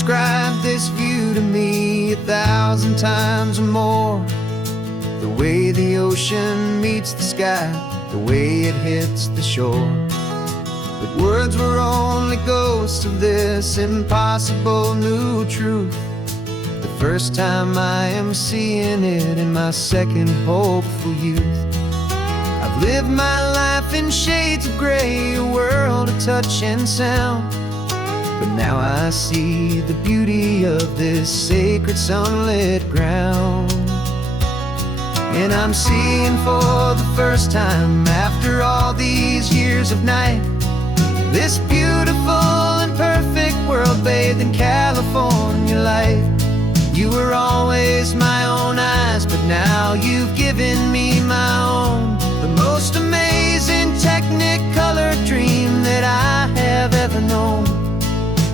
described this view to me 1,000 times or more. The way the ocean meets the sky, the way it hits the shore. But words were only ghosts of this impossible new truth. The first time I am seeing it in my second hopeful youth. I've lived my life in shades of gray, a world of touch and sound. But now I see the beauty of this sacred sunlit ground. And I'm seeing for the first time, after all these years of night, this beautiful and perfect world bathed in California light. You were always my own eyes, but now you've given me my own. The most amazing technicolor dream that I have ever known.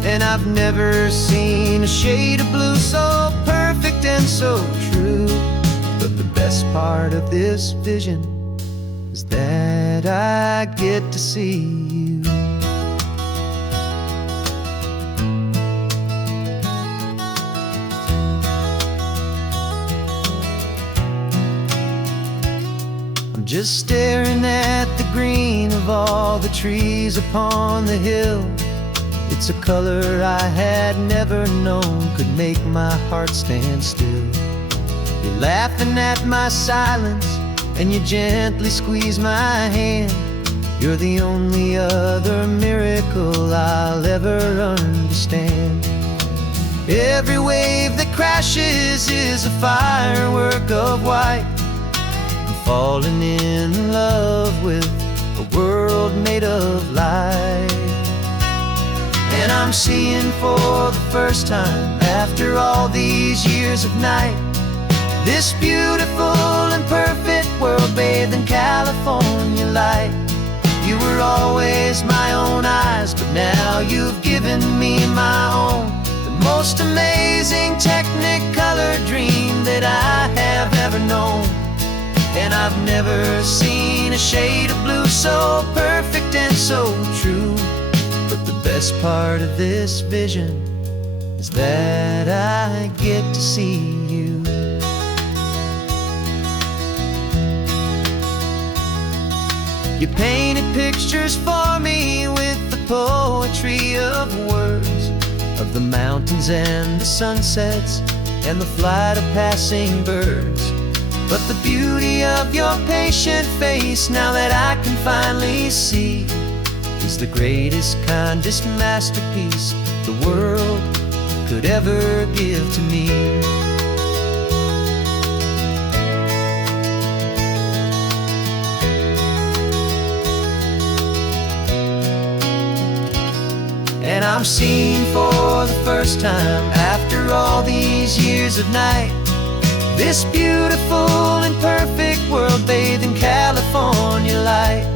And I've never seen a shade of blue so perfect and so true. But the best part of this vision is that I get to see you. I'm just staring at the green of all the trees upon the hill. It's a color I had never known could make my heart stand still. You're laughing at my silence, and you gently squeeze my hand. You're the only other miracle I'll ever understand. Every wave that crashes is a firework of white. I'm falling in love with a world made of light. And I'm seeing for the first time, after all these years of night, this beautiful and perfect world bathed in California light. You were always my own eyes, but now you've given me my own. The most amazing technicolor dream that I have ever known. And I've never seen a shade of blue so perfect and so true. But the best part of this vision is that I get to see you. You painted pictures for me with the poetry of words, of the mountains and the sunsets and the flight of passing birds. But the beauty of your patient face, now that I can finally see, is the greatest, kindest masterpiece the world could ever give to me. And I'm seeing for the first time, after all these years of night, this beautiful and perfect world bathed in California light.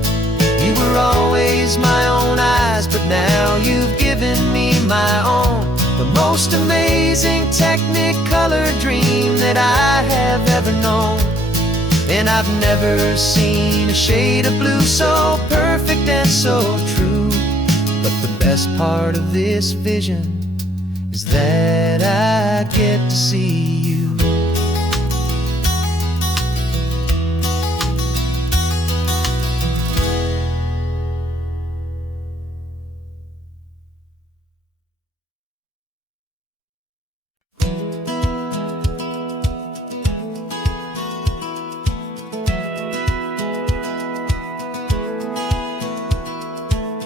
You were always my own eyes, but now you've given me my own. The most amazing technicolor dream that I have ever known. And I've never seen a shade of blue so perfect and so true. But the best part of this vision is that I get to see you.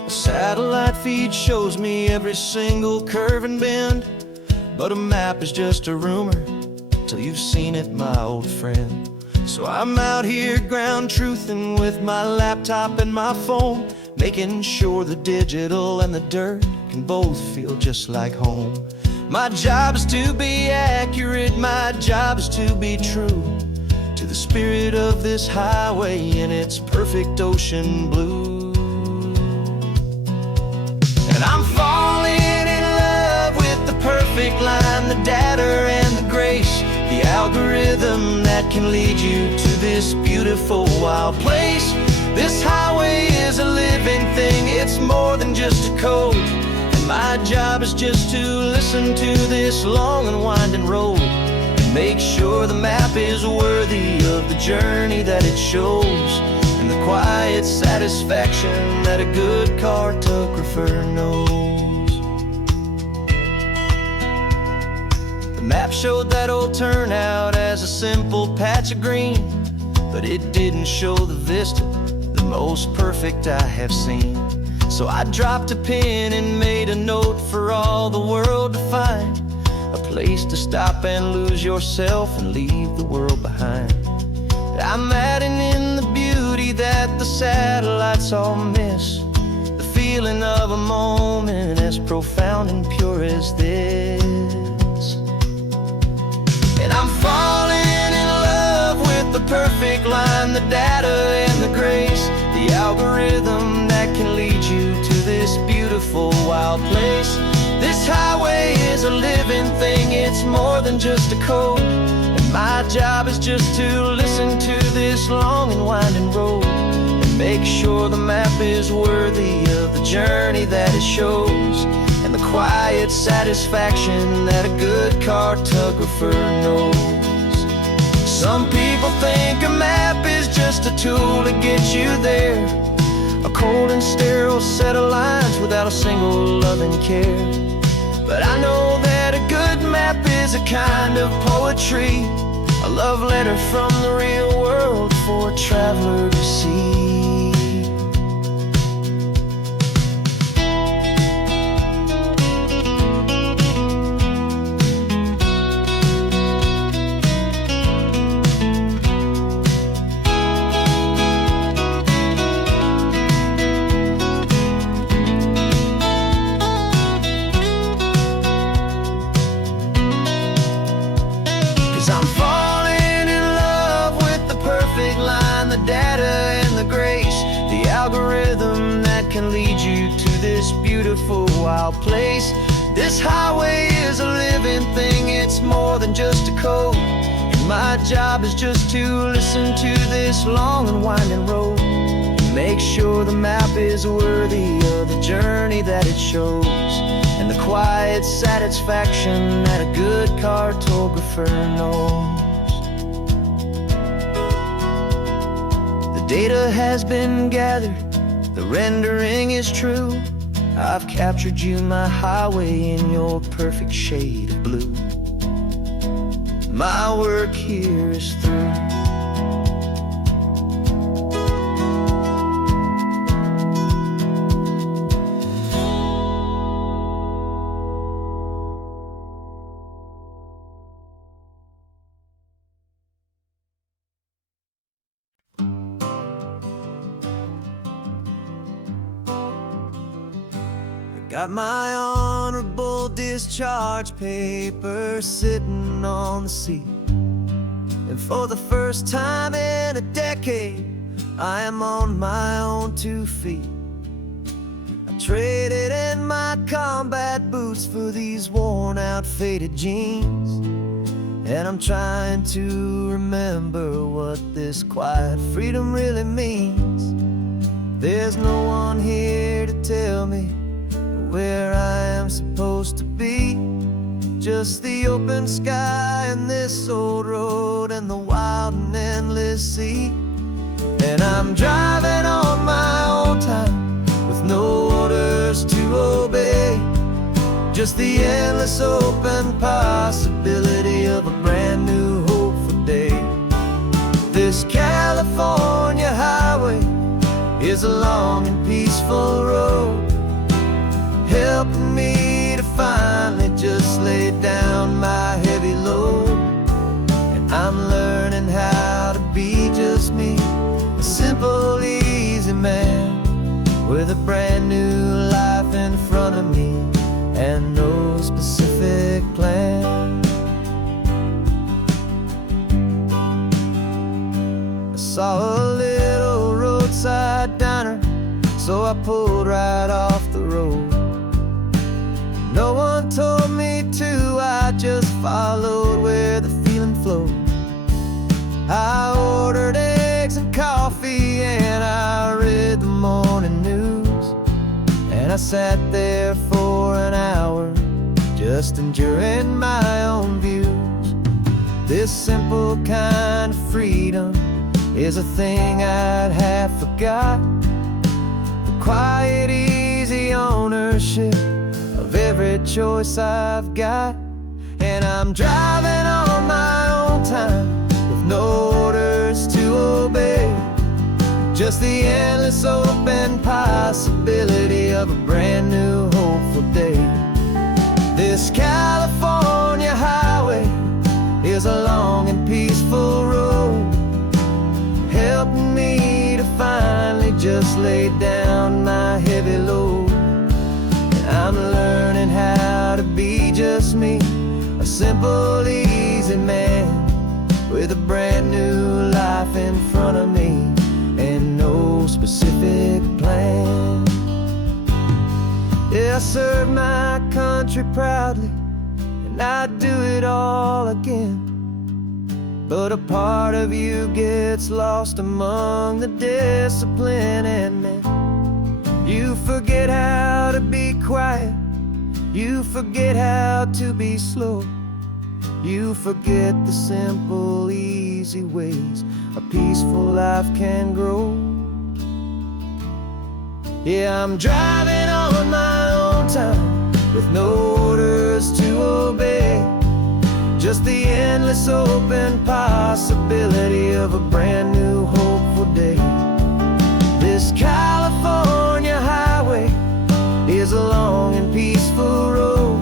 Satellite feed shows me every single curve and bend, but a map is just a rumor till you've seen it, my old friend. So I'm out here ground truthing with my laptop and my phone, making sure the digital and the dirt can both feel just like home. My job is to be accurate, my job is to be true to the spirit of this highway in its perfect ocean blue. And I'm falling in love with the perfect line, the data and the grace, the algorithm that can lead you to this beautiful wild place. This highway is a living thing, it's more than just a code. And My job is just to listen to this long and winding road and make sure the map is worthy of the journey that it shows, and the quiet satisfaction that a good cartographer knows. The map showed that old turnout as a simple patch of green, but it didn't show the vista, the most perfect I have seen. So I dropped a pin and made a note for all the world to find, a place to stop and lose yourself and leave the world behind. I'm adding in the beauty that the satellites all miss, the feeling of a moment as profound and pure as this. And I'm falling in love with the perfect line, the data and the grace, the algorithm that can lead you to this beautiful wild place. This highway is a living thing, it's more than just a code, and my job is just to listen to this long and winding road and make sure the map is worthy of the journey that it shows, and the quiet satisfaction that a good cartographer knows. Some people think a map is just a tool to get you there, a cold and sterile set of lines without a single loving care. But I know that a good map is a kind of poetry, a love letter from the real world for a traveler to see. 'Cause I'm falling in love with the perfect line, the data and the grace, the algorithm that can lead you to this beautiful wild place. This highway is a living thing, it's more than just a code, and my job is just to listen to this long and winding road and make sure the map is worthy of the journey that it shows, and the quiet satisfaction that a good cartographer knows. The data has been gathered, the rendering is true. I've captured you, my highway, in your perfect shade of blue. My work here is through. Got my honorable discharge paper sitting on the seat, and for the first time in a decade, I am on my own 2 feet. I traded in my combat boots for these worn out faded jeans, and I'm trying to remember what this quiet freedom really means. There's no one here to tell me where I am supposed to be, just the open sky and this old road and the wild and endless sea. And I'm driving on my own time with no orders to obey, just the endless open possibility of a brand new hopeful day. This California highway is a long and peaceful road, helping me to finally just lay down my heavy load. And I'm learning how to be just me, a simple, easy man with a brand new life in front of me and no specific plan. I saw a little roadside diner, so I pulled right off the road. No one told me to, I just followed where the feeling flowed. I ordered eggs and coffee and I read the morning news, and I sat there for an hour, just enduring my own views. This simple kind of freedom is a thing I'd have forgot. The quiet, easy ownership of every choice I've got. And I'm driving on my own time, with no orders to obey, just the endless open possibility of a brand new hopeful day. This California highway is a long and peaceful road, helping me to finally just lay down my heavy load. And I'm learning how to be just me, a simple, easy man with a brand new life in front of me and no specific plan. Yeah, I serve my country proudly, and I'd do it all again. But a part of you gets lost among the discipline, and then you forget how to be quiet, you forget how to be slow, you forget the simple, easy ways a peaceful life can grow. Yeah, I'm driving on my own time, with no orders to obey, just the endless open possibility of a brand new hopeful day. This California highway is a long and peaceful road,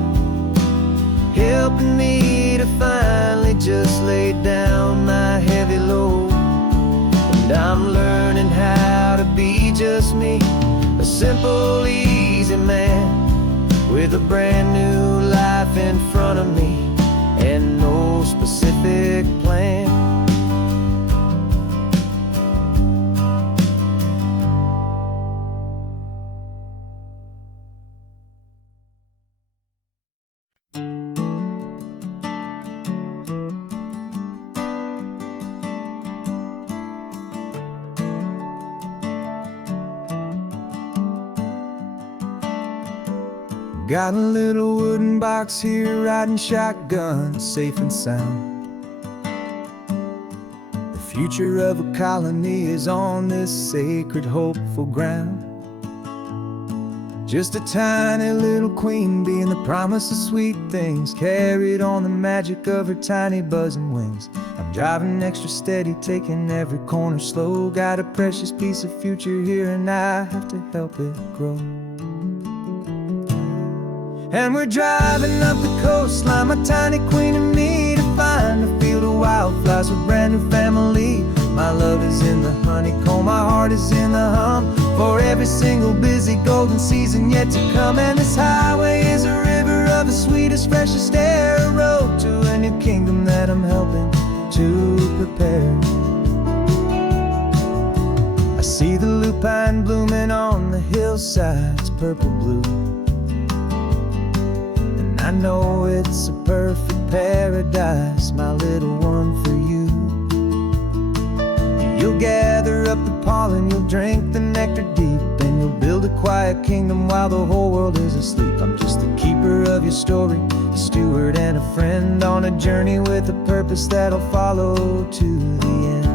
helping me to finally just lay down my heavy load. And I'm learning how to be just me, a simple, easy man with a brand new life in front of me and no specific plan. Got a little wooden box here, riding shotgun, safe and sound. The future of a colony is on this sacred, hopeful ground. Just a tiny little queen bee, and the promise of sweet things carried on the magic of her tiny buzzing wings. I'm driving extra steady, taking every corner slow. Got a precious piece of future here, and I have to help it grow. And we're driving up the coastline, my tiny queen and me, to find a field of wildflowers with brand new family. My love is in the honeycomb, my heart is in the hum, for every single busy golden season yet to come. And this highway is a river of the sweetest, freshest air, a road to a new kingdom that I'm helping to prepare. I see the lupine blooming on the hillsides, purple blue, I know it's a perfect paradise, my little one, for you. You'll gather up the pollen, you'll drink the nectar deep, and you'll build a quiet kingdom while the whole world is asleep. I'm just the keeper of your story, a steward and a friend, on a journey with a purpose that'll follow to the end.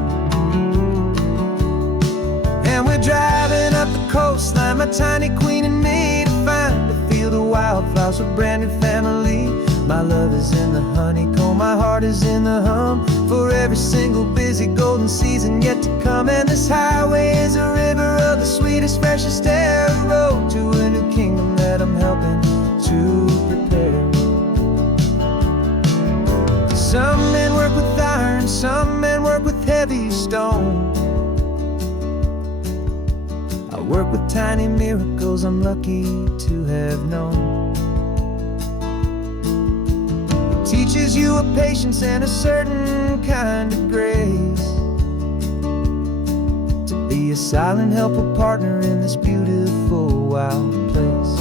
And we're driving up the coastline, my tiny queen and me, to find a field of wildflowers with brand new family. My love is in the honeycomb, my heart is in the hum, for every single busy golden season yet to come. And this highway is a river of the sweetest, freshest air, a road to a new kingdom that I'm helping to prepare. Some men work with iron, some men work with heavy stone. I work with tiny miracles I'm lucky to have known. It teaches you a patience and a certain kind of grace, to be a silent, helpful partner in this beautiful, wild place.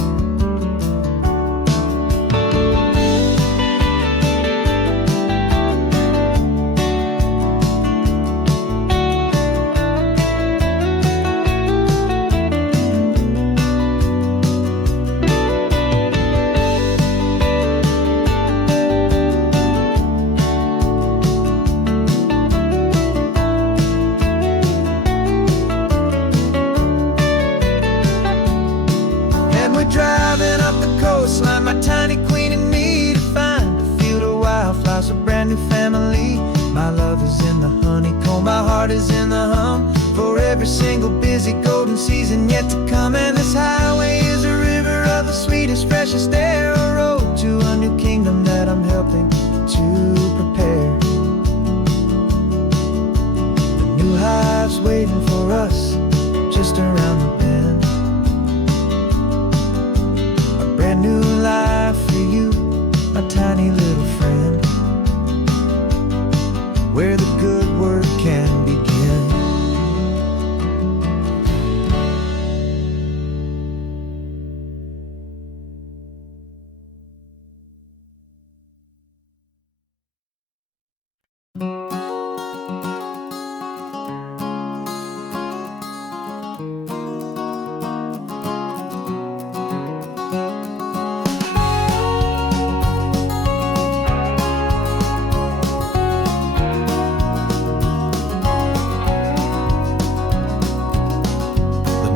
family. My love is in the honeycomb, my heart is in the hum, for every single busy golden season yet to come. And this highway is a river of the sweetest, freshest air, a road to a new kingdom that I'm helping to prepare. The new hive's waiting for us just around the bend, a brand new life for you, my tiny little friend, where the good work can begin.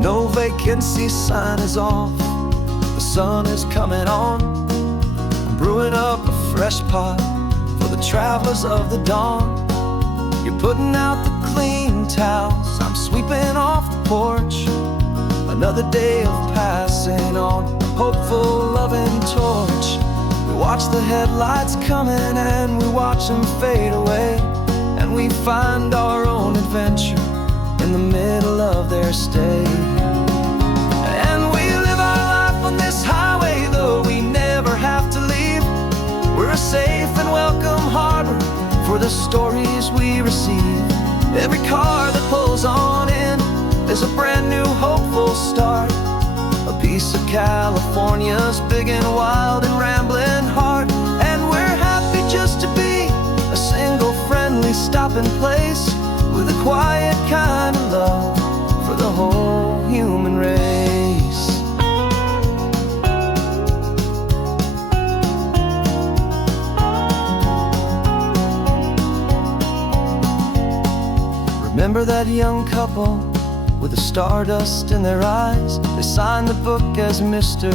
No vacancy sign is off, the sun is coming on. I'm brewing up a fresh pot for the travelers of the dawn. You're putting out the clean towels, I'm sweeping off the porch. Another day of passing on, a hopeful, loving torch. We watch the headlights coming and we watch them fade away, and we find our own adventure in the middle of their stay. And we live our life on this highway, though we never have to leave. We're a safe and welcome harbor for the stories we receive. Every car that pulls on in is a brand new hopeful start, a piece of California's big and wild and rambling heart. And we're happy just to be a single friendly stopping place, with a quiet kind of love for the whole human race. Remember that young couple with the stardust in their eyes? They signed the book as Mr.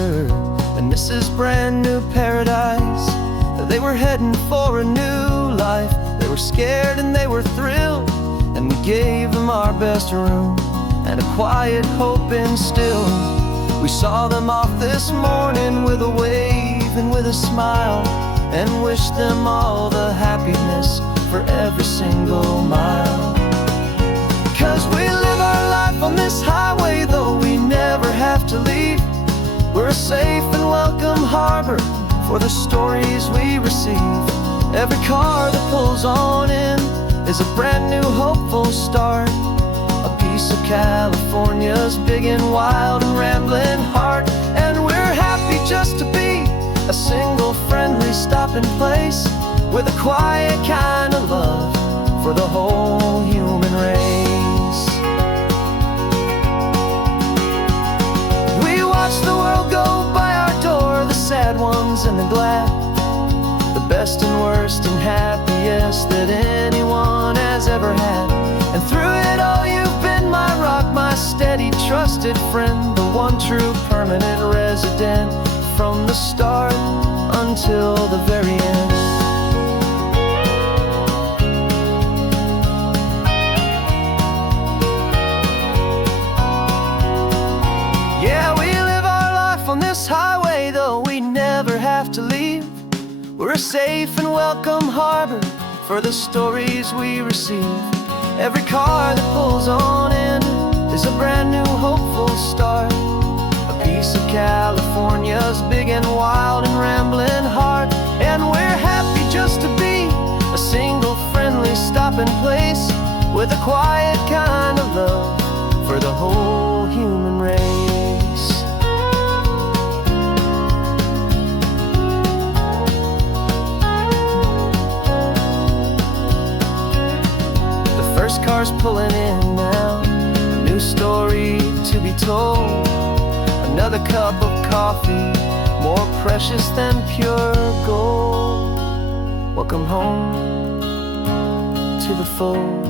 and Mrs. Brand New Paradise. They were heading for a new life. They were scared and they were thrilled, and we gave them our best room and a quiet hope instilled. We saw them off this morning with a wave and with a smile, and wished them all the happiness for every single mile. 'Cause we live our life on this highway, though we never have to leave. We're a safe and welcome harbor for the stories we receive. Every car that pulls on in is a brand new hopeful start, a piece of California's big and wild and rambling heart. And we're happy just to be a single friendly stopping place, with a quiet kind of love for the whole human race. We watch the world go by our door, the sad ones and the glad, the best and worst and happiest that anyone has ever had. And through it all you've been my rock, my steady, trusted friend, the one true permanent resident, from the start until the very end. Yeah, we live our life on this highway, though we never have to leave. We're a safe and welcome harbor for the stories we receive. Every car that pulls on in is a brand new hopeful start, a piece of California's big and wild and rambling heart. And we're happy just to be a single friendly stopping place, with a quiet kind of love for the whole human race. First car's pulling in now, a new story to be told. Another cup of coffee, more precious than pure gold. Welcome home to the fold.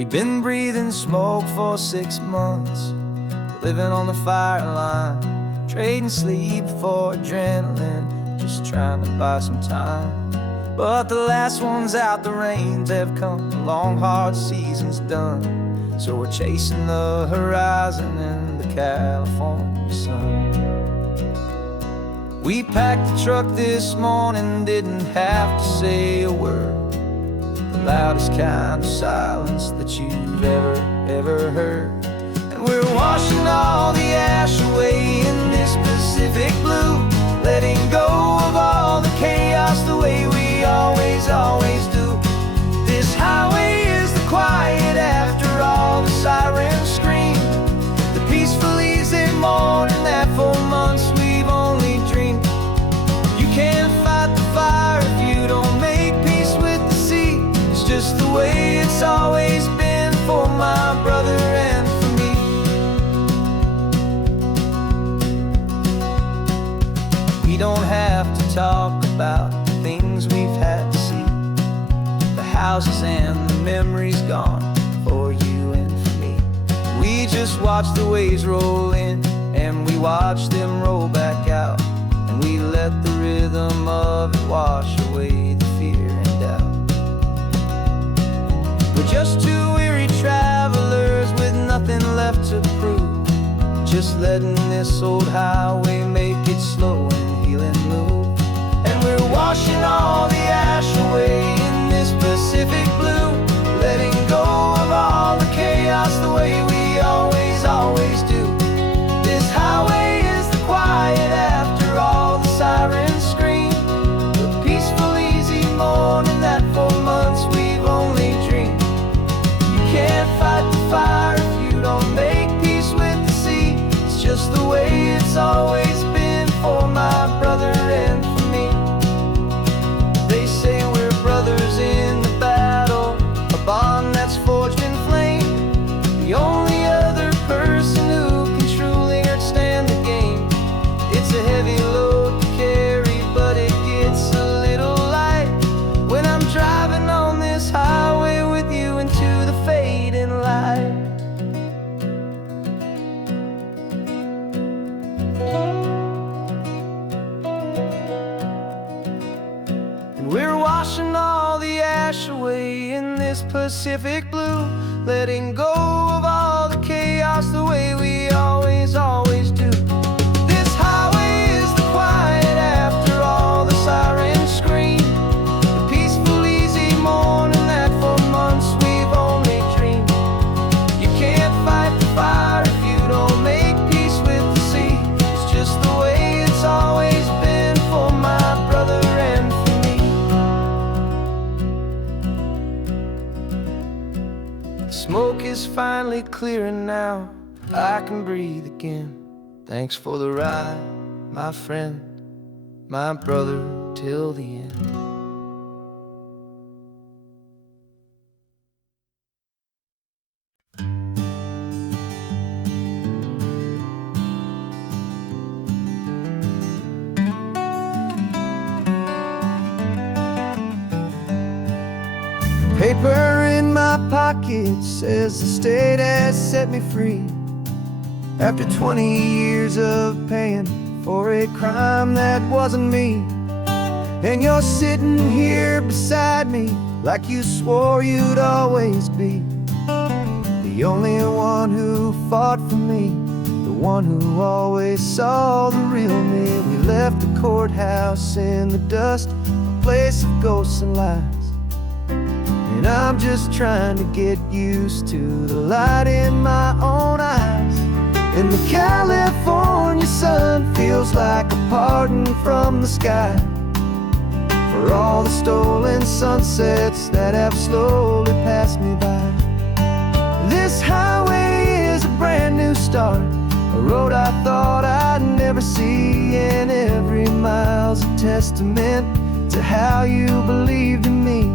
We've been breathing smoke for 6 months, living on the fire line, trading sleep for adrenaline, just trying to buy some time. But the last one's out, the rains have come, the long hard season's done. So we're chasing the horizon in the California sun. We packed the truck this morning, didn't have to say a word. The loudest kind of silence that you've ever heard. And we're washing all the ash away in this Pacific blue, letting go of all the chaos the way we always do. This highway is the quiet after all the sirens scream, the peaceful easy morning that for months we've only dreamed. You can't fight the fire if you don't make peace with the sea. It's just the way it's always been for my brother and for me. We don't have to talk about the things we've had to see, the houses and the memories gone for you and for me. We just watch the waves roll in and we watch them roll back out, and we let the rhythm of it wash away the fear and doubt. We're just two weary travelers with nothing left to prove, just letting this old highway make its slow and healing move. And we're washing all the ash away in this Pacific blue, letting go of all the chaos the way we always do. This highway is the quiet after all the sirens scream, the peaceful easy morning that for months we've only dreamed. You can't fight the fire if you don't make peace with the sea. It's just the way it's always been for my brother and for me. They say we're brothers in the battle, a bond that's forged in flame. The only other person who can truly stand the game. It's a heavy load to carry, but it gets a little light when I'm driving on this highway with you into the fading light. And we're washing all the ash away in this Pacific blue, letting go of all the chaos the way we always do. This highway is the quiet after all the sirens scream, the peaceful easy morning that for months we've only dreamed. You can't fight the fire if you don't make peace with the sea. It's just the way it's always been for my brother and for me. The smoke is finally clearing now, I can breathe again. Thanks for the ride, my friend, my brother, till the end. Paper in my pocket says the state has set me free, after 20 years of paying for a crime that wasn't me. And you're sitting here beside me like you swore you'd always be, the only one who fought for me, the one who always saw the real me. We left the courthouse in the dust, a place of ghosts and lies. And I'm just trying to get used to the light in my own eyes. And the California sun feels like a pardon from the sky for all the stolen sunsets that have slowly passed me by. This highway is a brand new start, a road I thought I'd never see, and every mile's a testament to how you believed in me.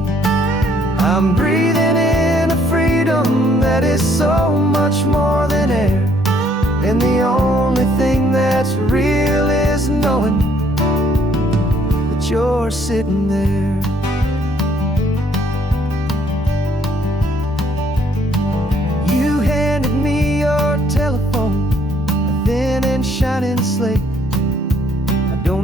I'm breathing in a freedom that is so much more than air, and the only thing that's real is knowing that you're sitting there.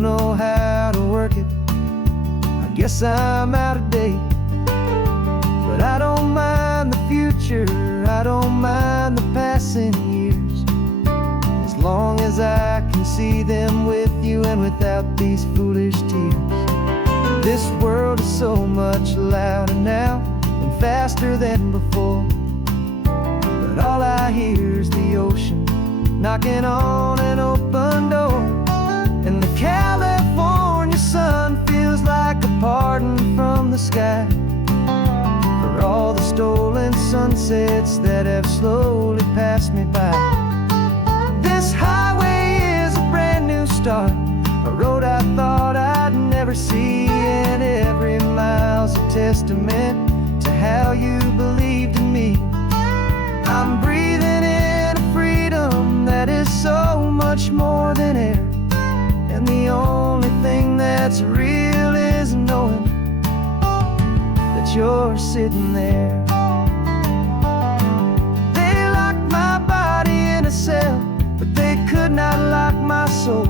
don't know how to work it. I guess I'm out of date. But I don't mind the future, I don't mind the passing years, as long as I can see them with you and without these foolish tears. This world is so much louder now and faster than before, but all I hear is the ocean knocking on an open door. And the California sun feels like a pardon from the sky for all the stolen sunsets that have slowly passed me by. This highway is a brand new start, a road I thought I'd never see, and every mile's a testament to how you believed in me. I'm breathing in a freedom that is so much more than air, and the only thing that's real is knowing that you're sitting there. They locked my body in a cell, but they could not lock my soul,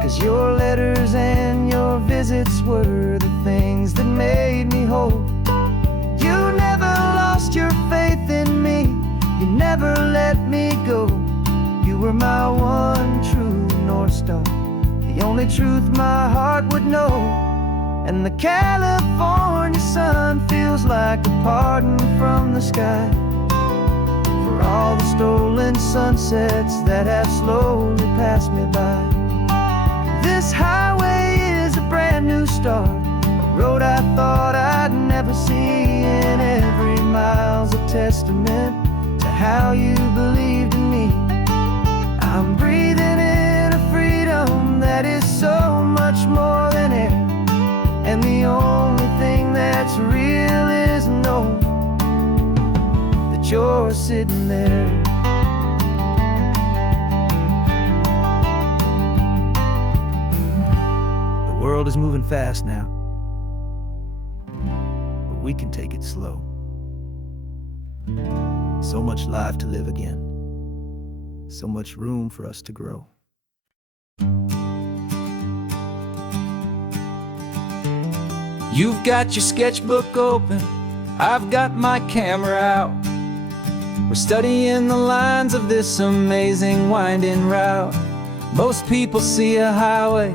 'cause your letters and your visits were the things that made me whole. You never lost your faith in me, you never let me go. You were my one true North Star, the only truth my heart would know. And the California sun feels like a pardon from the sky for all the stolen sunsets that have slowly passed me by. This highway is a brand new start, a road I thought I'd never see, and every mile's a testament to how you believed in me. I'm breathing in a freedom that is so much more than air, and the only thing that's real is knowing that you're sitting there. The world is moving fast now, but we can take it slow. So much life to live again, so much room for us to grow. You've got your sketchbook open, I've got my camera out. We're studying the lines of this amazing winding route. Most people see a highway,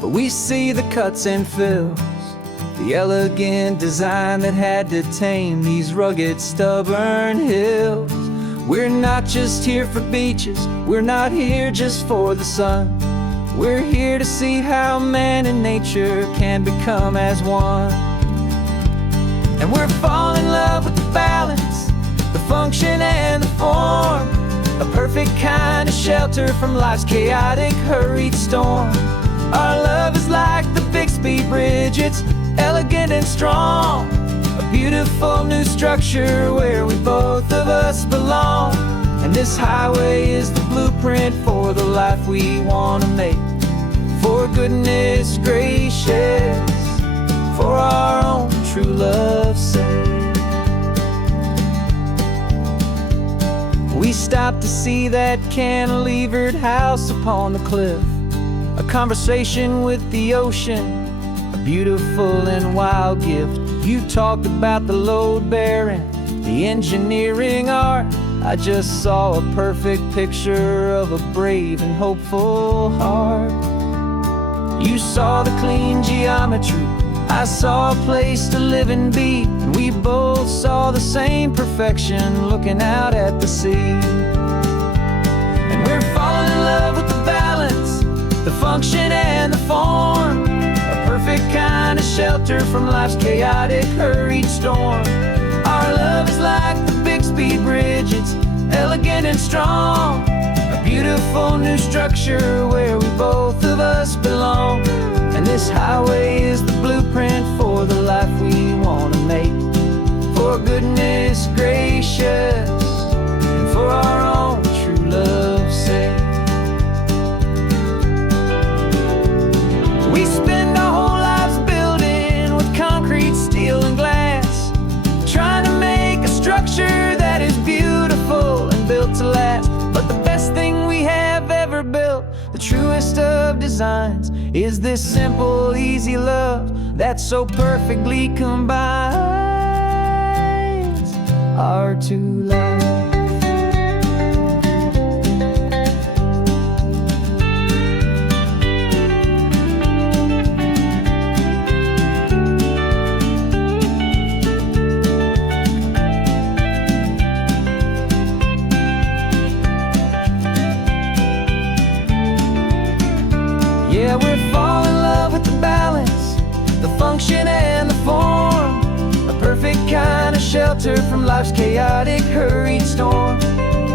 but we see the cuts and fills, the elegant design that had to tame these rugged, stubborn hills. We're not just here for beaches, we're not here just for the sun. We're here to see how man and nature can become as one. And we're falling in love with the balance, the function and the form, a perfect kind of shelter from life's chaotic, hurried storm. Our love is like the Bixby Bridge, it's elegant and strong, a beautiful new structure where we both of us belong. And this highway is the blueprint for the life we want to make. For goodness gracious, for our own true love's sake. We stopped to see that cantilevered house upon the cliff, a conversation with the ocean, a beautiful and wild gift. You talked about the load bearing, the engineering art. I just saw a perfect picture of a brave and hopeful heart. You saw the clean geometry, I saw a place to live and be, and we both saw the same perfection looking out at the sea. And we're falling in love with the balance, the function and the form, a perfect kind of shelter from life's chaotic, hurried storm. Our love is like the Bixby Bridge, it's elegant and strong, a beautiful new structure where we both of us belong. And this highway is the blueprint for the life we want to make. For goodness gracious, and for our own true love's sake. We spend our whole lives building with concrete, steel, and glass, trying to make a structure that is beautiful and built to last. But the best thing we have ever built, the truest of designs is this simple, easy love that so perfectly combines our two lives. Yeah, we're falling in love with the balance, the function and the form, a perfect kind of shelter from life's chaotic, hurried storm.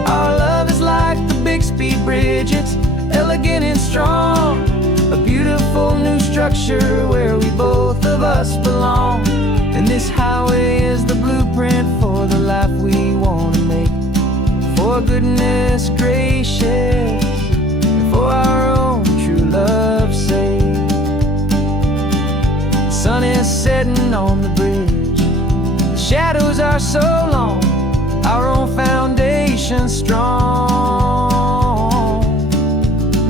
Our love is like the big speed bridge, it's elegant and strong, a beautiful new structure where we both of us belong. And this highway is the blueprint for the life we want to make, for goodness gracious, for our own true love's sake. The sun is setting on the bridge, the shadows are so long, our own foundation strong,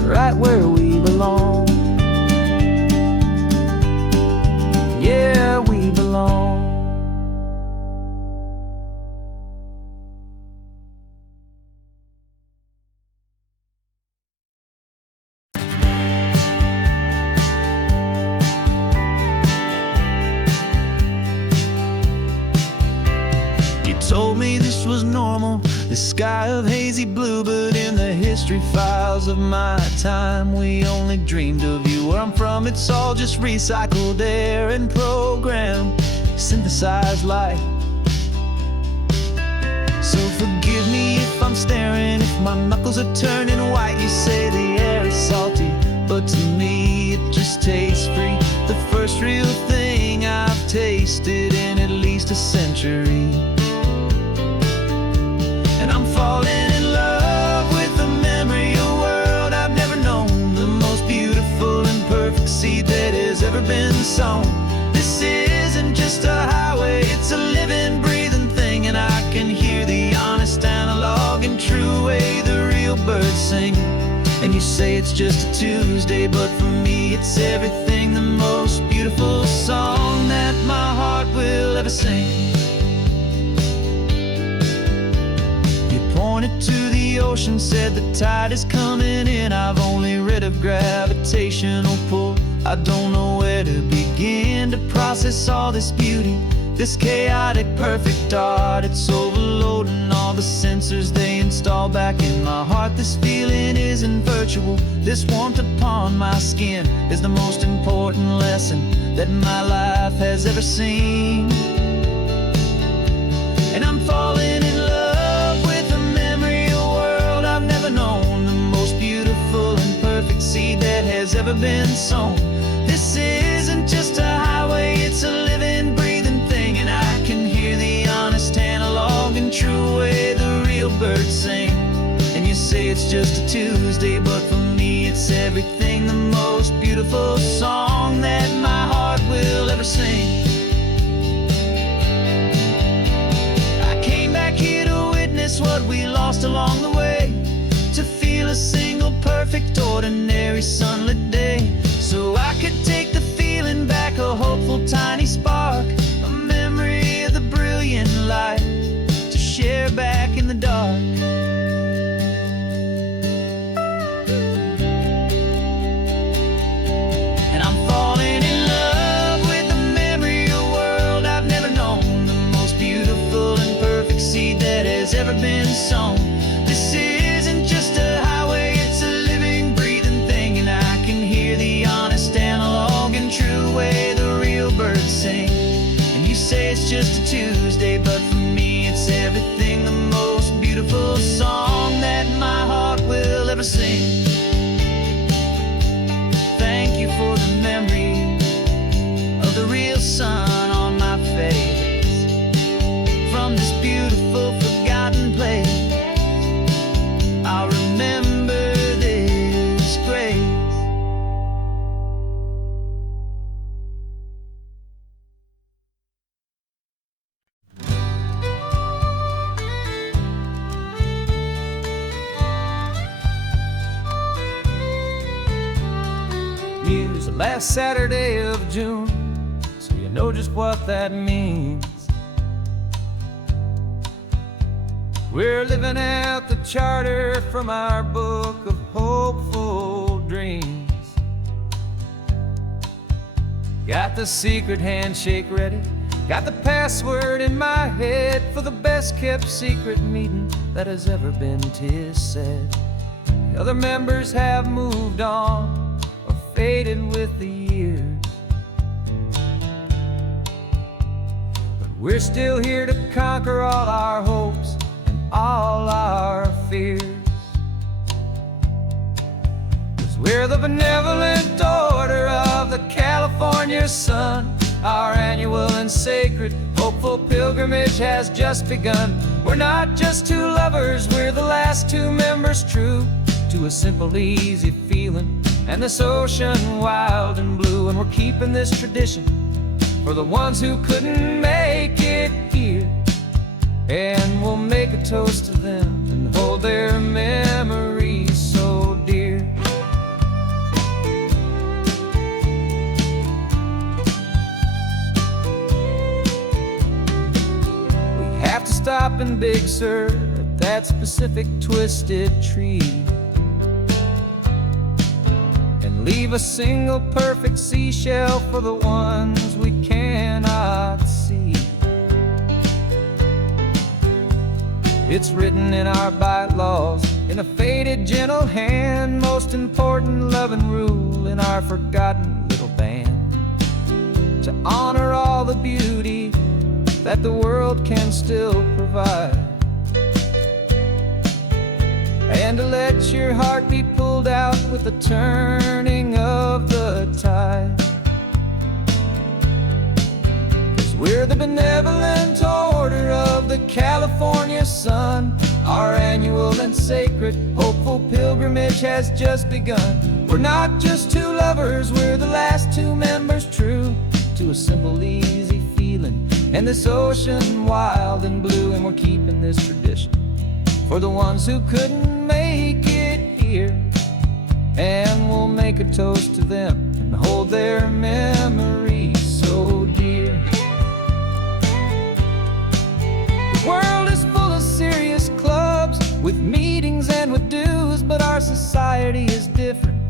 right where we belong. Yeah, we belong. Told me this was normal, the sky of hazy blue, but in the history files of my time, we only dreamed of you. Where I'm from, it's all just recycled air and programmed, synthesized light. So forgive me if I'm staring, if my knuckles are turning white. You say the air is salty, but to me it just tastes free. The first real thing I've tasted in at least a century. And I'm falling in love with the memory of a world I've never known, the most beautiful and perfect seed that has ever been sown. This isn't just a highway, it's a living, breathing thing, and I can hear the honest, analog, and true way the real birds sing. And you say it's just a Tuesday, but for me it's everything, the most beautiful song that my heart will ever sing. Pointed to the ocean, said the tide is coming in. I've only read of gravitational pull, I don't know where to begin to process all this beauty, this chaotic, perfect art. It's overloading all the sensors they install back in my heart. This feeling isn't virtual, this warmth upon my skin is the most important lesson that my life has ever seen. And I'm falling in love with a memory of a world I've never known, the most beautiful and perfect seed that has ever been sown. This isn't just a highway, it's a living, breathing thing, and I can hear the honest, analog, and true way the real birds sing. And you say it's just a Tuesday, but for me it's everything, the most beautiful song that my heart will ever sing. What we lost along the way, to feel a single perfect ordinary sunlit day, so I could take the feeling back, a hopeful tiny spark, a memory of the brilliant light to share back in the dark. And I'm falling in love with the memory of a world I've never known, the most beautiful and perfect seed that has ever been sown. This isn't just a highway, it's a living, breathing thing, and I can hear the honest, analog, It's the last Saturday of June, so you know just what that means. We're living out the charter from our book of hopeful dreams. Got the secret handshake ready, got the password in my head for the best kept secret meeting that has ever been, 'tis said. The other members have moved on or faded with the years, but we're still here to conquer all our hopes and all our fears. 'Cause we're the benevolent order of the California sun. Our annual and sacred hopeful pilgrimage has just begun. We're not just two lovers, we're the last two members true to a simple, easy feeling and this ocean wild and blue. And we're keeping this tradition for the ones who couldn't make it here, and we'll make a toast to them and hold their memories so dear. We have to stop in Big Sur at that specific twisted tree and leave a single perfect seashell for the ones we cannot see. It's written in our bylaws in a faded gentle hand, most important loving rule in our forgotten little band, to honor all the beauty that the world can still provide, and to let your heart be pulled out with the turning of the tide. 'Cause we're the benevolent order of the California sun. Our annual and sacred hopeful pilgrimage has just begun. We're not just two lovers, we're the last two members true to a simple, easy feeling and this ocean wild and blue. And we're keeping this tradition for the ones who couldn't make it here, and we'll make a toast to them and hold their memories so dear. The world is full of serious clubs with meetings and with dues, but our society is different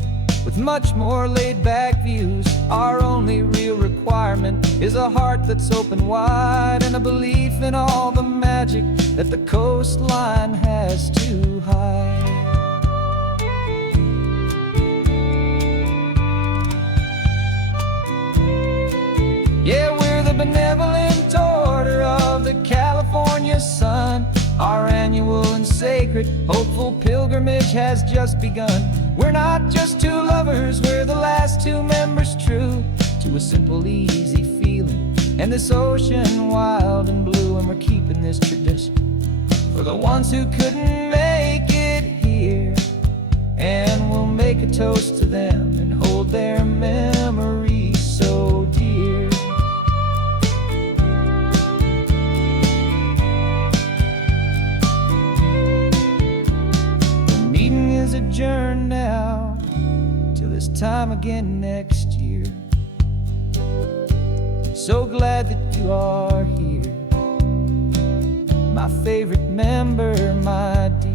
with much more laid-back views. Our only real requirement is a heart that's open wide and a belief in all the magic that the coastline has to hide. Yeah, we're the benevolent order of the California sun. Our annual and sacred hopeful pilgrimage has just begun. We're not just two lovers, we're the last two members true to a simple, easy feeling and this ocean wild and blue. And we're keeping this tradition for the ones who couldn't make it here, and we'll make a toast to them and hold their memories so dear. The meeting is adjourned now till this time again next year. So glad that you are here, my favorite member, my dear.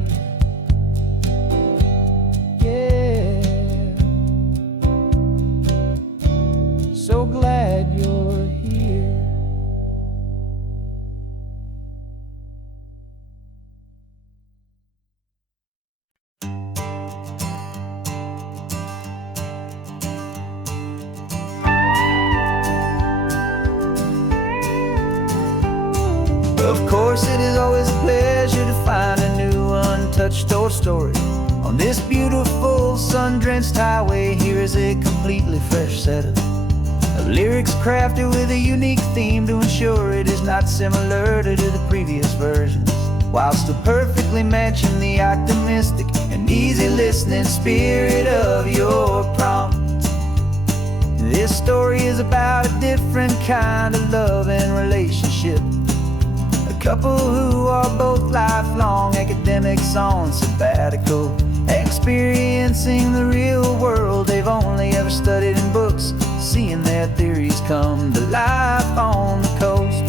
Yeah, so glad you're here. Of course, it is always a pleasure to find a new untouched old story. On this beautiful sun-drenched highway, here is a completely fresh set of lyrics crafted with a unique theme to ensure it is not similar to the previous versions, while still perfectly matching the optimistic and easy listening spirit of your prompt. This story is about a different kind of love and relationship. A couple who are both lifelong academics on sabbatical, experiencing the real world they've only ever studied in books come to life on the coast.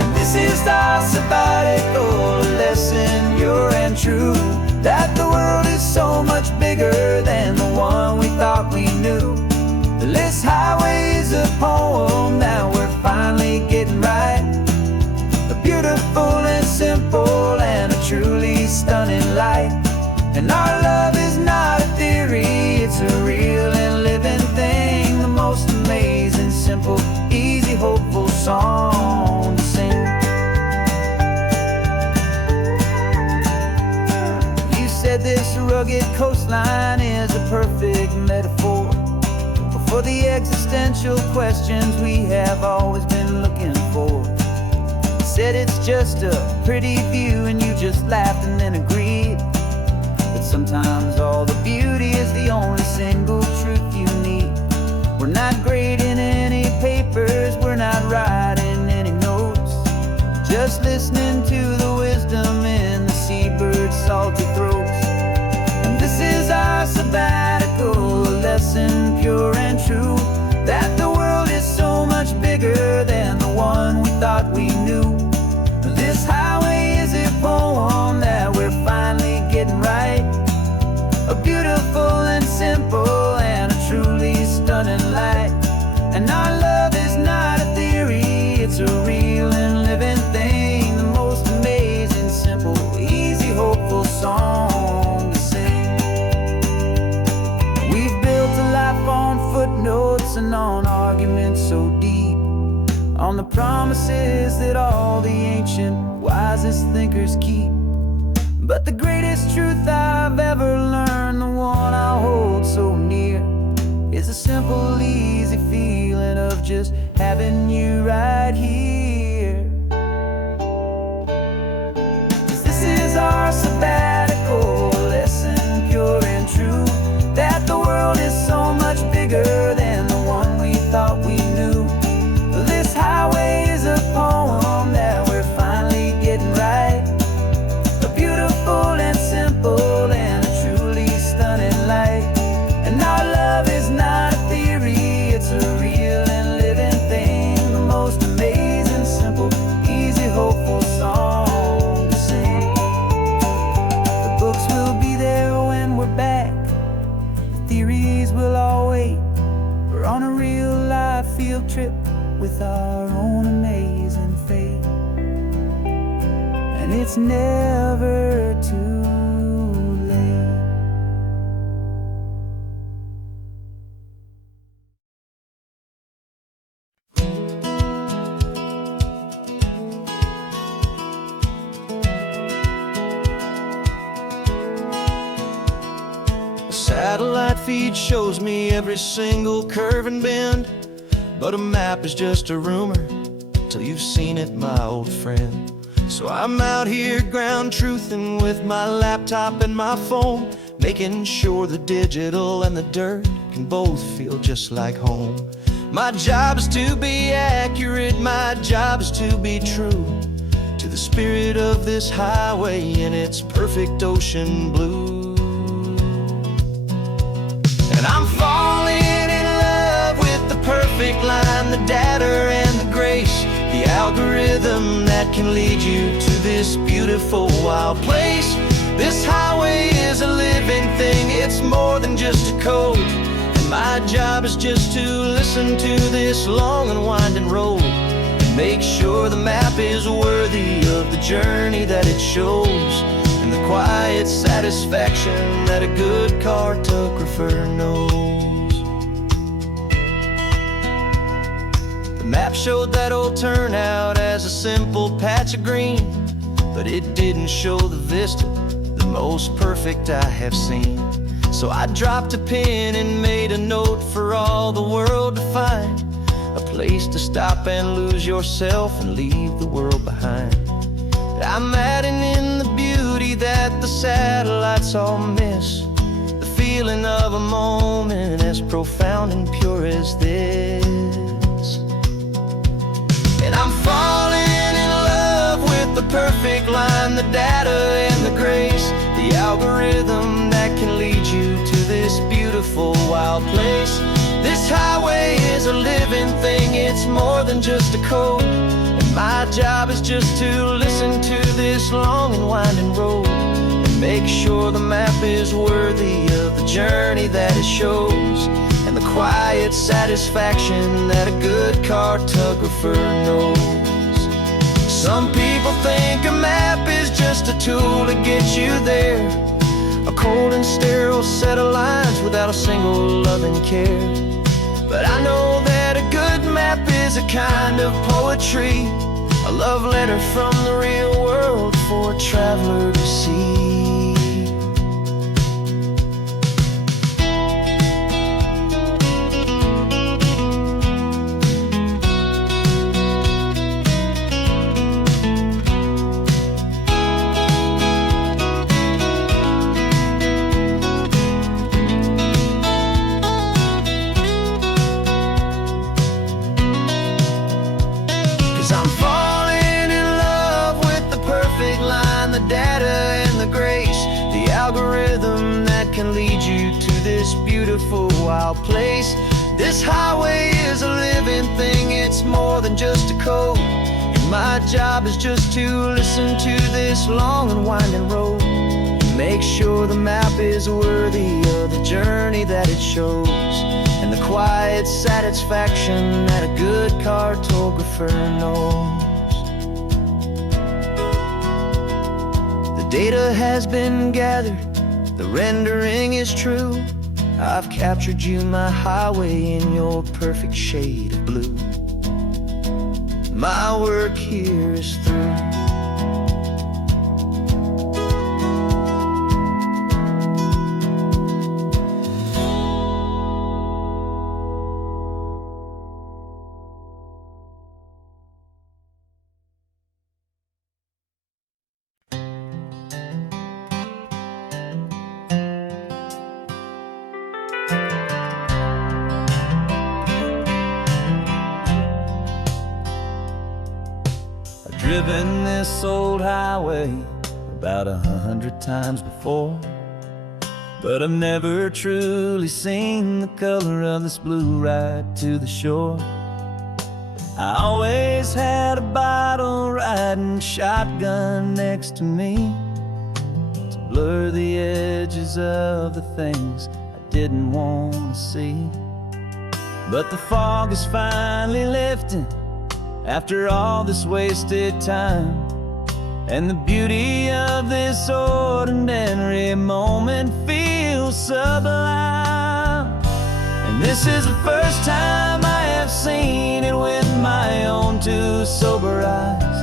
And this is our sabbatical lesson, pure and true, that the world is so much bigger than the one we thought we knew. This highway is a poem that we're finally getting right. A beautiful and simple and a truly stunning light. And our love is not a theory, it's a real and living thing. The most amazing, simple, easy, hopeful song to sing. You said this rugged coastline is a perfect metaphor for the existential questions we have always been looking for. You said it's just a pretty view and you just laughed and then agreed. But sometimes all the beauty is the only single truth you need. We're not grading any papers, we're not writing any notes, just listening to the wisdom in the seabird's salty throats. And this is our sabbatical lesson, pure and true, that the world is so much bigger than the one we thought we knew. This highway is a poem that we're finally getting right. A beautiful and simple and a truly stunning light. And our love is not a theory, it's a real and living thing. The most amazing, simple, easy, hopeful song to sing. We've built a life on footnotes and on arguments so deep, on the promises that all the ancient, wisest thinkers keep. But the greatest truth I've ever learned, the one I hold so near, is a simple, easy feeling of just having you right here. 'Cause this is our sabbatical lesson, pure and true, that the world is so much bigger than the one we thought we knew. This highway is a poem that we're finally getting right. A beautiful and simple and a truly stunning light. And our love is not a theory, it's a real and living thing. The most amazing, simple, easy, hopeful song to sing. The books will be there when we're back, the theories will all wait. We're on a real life field trip with our own amazing fate. And it's never too late. A satellite feed shows me every single curve and bend, but a map is just a rumor till you've seen it, my old friend. So I'm out here ground truthing with my laptop and my phone, making sure the digital and the dirt can both feel just like home. My job is to be accurate, my job is to be true to the spirit of this highway in its perfect ocean blue. And I'm falling in love with the perfect line, the data and the grace, the algorithm that can lead you to this beautiful wild place. This highway is a living thing, it's more than just a code. And my job is just to listen to this long and winding road and make sure the map is worthy of the journey that it shows, and the quiet satisfaction that a good cartographer knows. The map showed that old turnout as a simple patch of green, but it didn't show the vista, the most perfect I have seen. So I dropped a pin and made a note for all the world to find, a place to stop and lose yourself and leave the world behind. I'm adding in the beauty that the satellites all miss, the feeling of a moment as profound and pure as this. And I'm falling in love with the perfect line, the data and the grace, the algorithm that can lead you to this beautiful wild place. This highway is a living thing, it's more than just a code. And my job is just to listen to this long and winding road, and make sure the map is worthy of the journey that it shows, and the quiet satisfaction that a good cartographer knows. Some people think a map is just a tool to get you there, a cold and sterile set of lines without a single loving care. But I know that a good map is a kind of poetry, a love letter from the real world for a traveler to see. 'Cause I'm falling in love with the perfect line, the data and the grace, the algorithm that can lead you to this beautiful wild place. This highway is a living thing, it's more than just a code. And my job is just to listen to this long and winding road, and make sure the map is worthy of the journey that it shows, and the quiet satisfaction that a good cartographer knows. The data has been gathered, the rendering is true. I've captured you, my highway, in your perfect shade of blue. My work here is through. Driven this old highway about 100 times before, but I've never truly seen the color of this blue right to the shore. I always had a bottle riding shotgun next to me to blur the edges of the things I didn't want to see. But the fog is finally lifting after all this wasted time, and the beauty of this ordinary moment feels sublime. And this is the first time I have seen it with my own two sober eyes,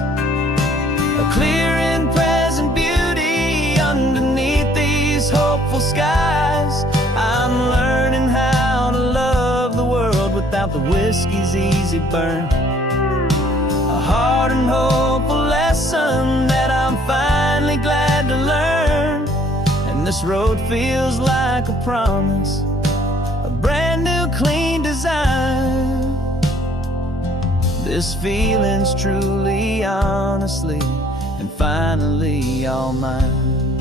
a clear and present beauty underneath these hopeful skies. I'm learning how to love the world without the whiskey's easy burn, a hard and hopeful lesson that I'm finally glad to learn. And this road feels like a promise, a brand new clean design. This feeling's truly, honestly, and finally all mine.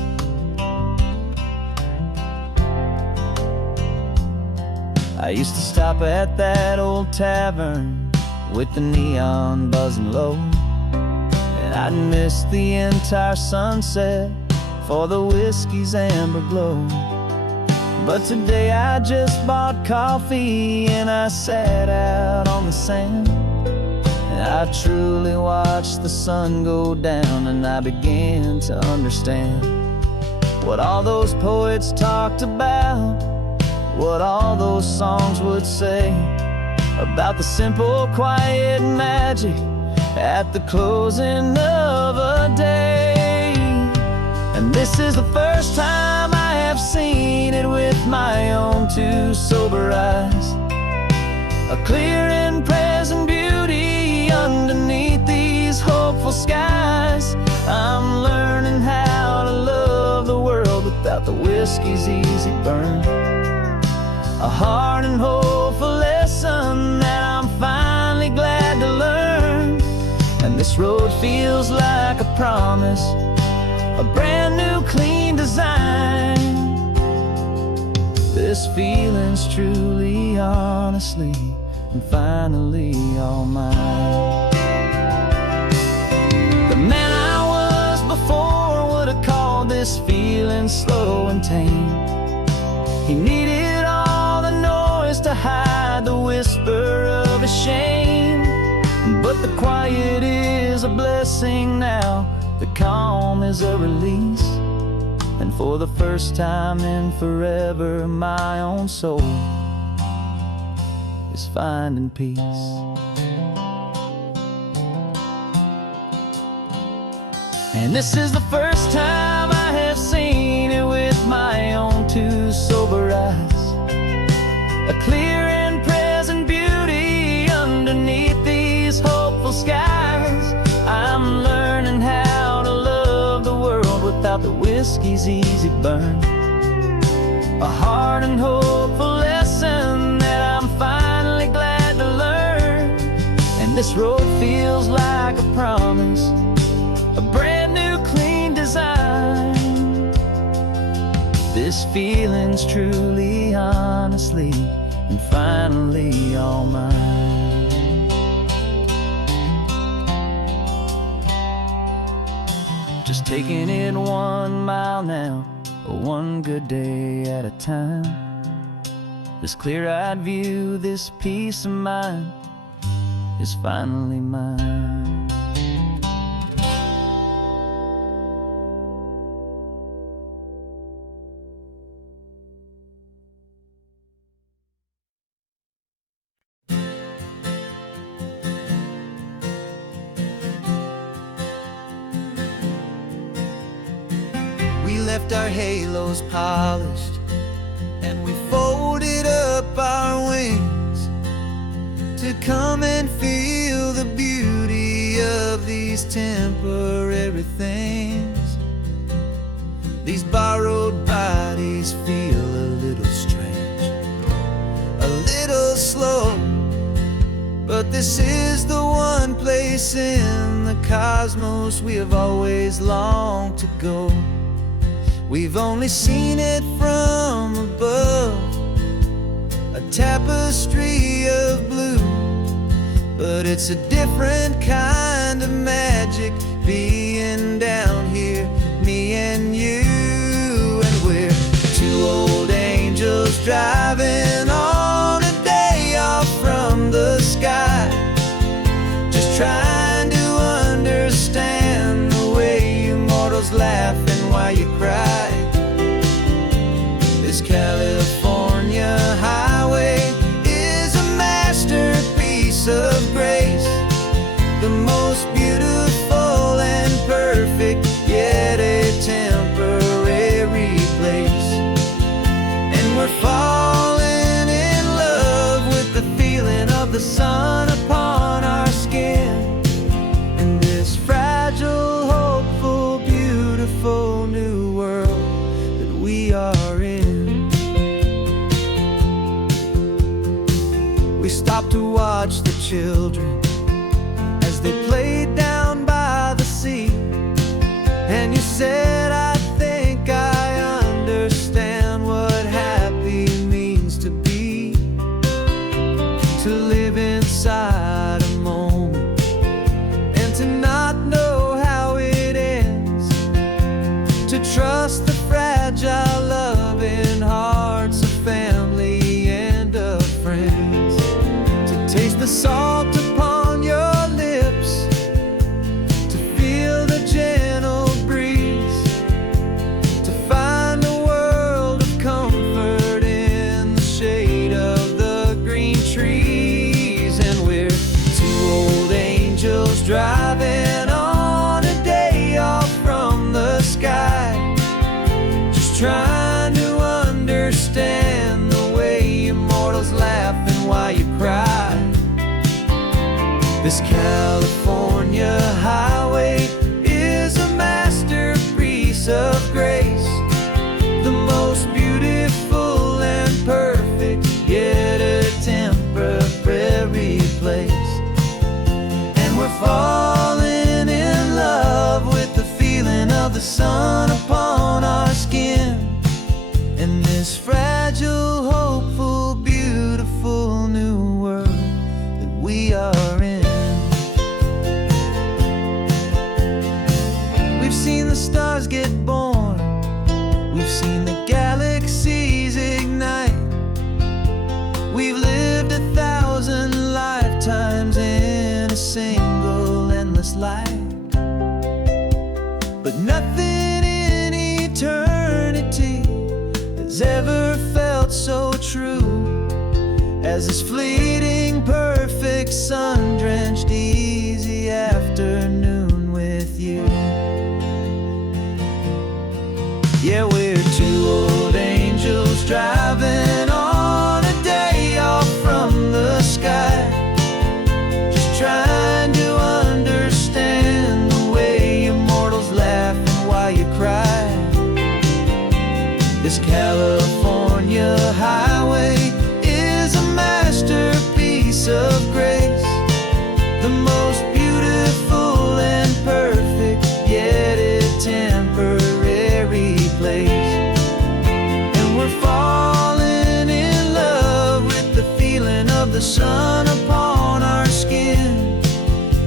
I used to stop at that old tavern with the neon buzzing low, and I'd miss the entire sunset for the whiskey's amber glow. But today I just bought coffee and I sat out on the sand, and I truly watched the sun go down, and I began to understand what all those poets talked about, what all those songs would say about the simple, quiet magic at the closing of a day. And this is the first time I have seen it with my own two sober eyes, a clear and present beauty underneath these hopeful skies. I'm learning how to love the world without the whiskey's easy burn, a hard and hopeful lesson that I'm finally glad to learn. And this road feels like a promise, a brand new clean design. This feeling's truly, honestly, and finally all mine. The man I was before would have called this feeling slow and tame. He needed all the noise to hide the whisper of his shame. But the quiet is a blessing now, the calm is a release. And for the first time in forever, my own soul is finding peace. And this is the first time I have seen it with my own two sober eyes. A clear and present beauty underneath these hopeful skies. I'm learning how to love the world without the whiskey's easy burn. A hard and hopeful lesson that I'm finally glad to learn. And this road feels like a promise, a brand new clean design. This feeling's truly, honestly, and finally all mine. Just taking it 1 mile now, one good day at a time. This clear-eyed view, this peace of mind is finally mine. We left our halos polished, and we folded up our wings to come and feel the beauty of these temporary things. These borrowed bodies feel a little strange, a little slow, but this is the one place in the cosmos we have always longed to go. We've only seen it from above, a tapestry of blue, but it's a different kind of magic being down here, me and you. And we're two old angels driving on a day off from the sky, just trying to understand the way you mortals laugh and why you cry. This California highway is a masterpiece of grace, the most beautiful and perfect, yet a temporary place. And we're falling in love with the feeling of the sun upon our skin, in this fragile, hopeful, beautiful new world that we are in. We stopped to watch the children as they played down by the sea, and you said, I think I understand what happy means to be, to live inside a moment and to not know how it ends, to trust the fragile loving hearts of family and of friends, to taste the salt upon your lips, to feel the gentle breeze, to find a world of comfort in the shade of the green trees. And we're two old angels driving on a day off from the sky, just trying to understand the way you mortals laugh and why you cry. This California highway is a masterpiece of grace, the most beautiful and perfect, yet a temporary place. And we're falling in love with the feeling of the sun upon our skin, in this fragile, hopeful, beautiful lived 1,000 lifetimes in a single endless life, but nothing in eternity has ever felt so true as this fleeting, perfect, sun-drenched, easy afternoon with you. Yeah, we're two old angels driving on a day off from the sky, just trying to understand the way you mortals laugh and why you cry. This California highway is a masterpiece of grace, the most beautiful and perfect, yet a temporary place. And we're falling in love with the feeling of the sun upon our skin,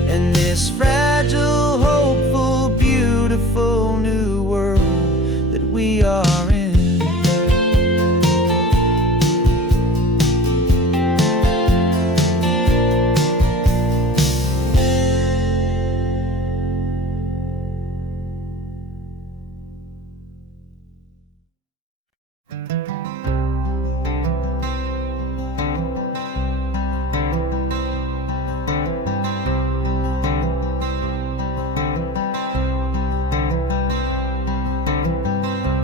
and this fragile, hopeful, beautiful new world that we are in.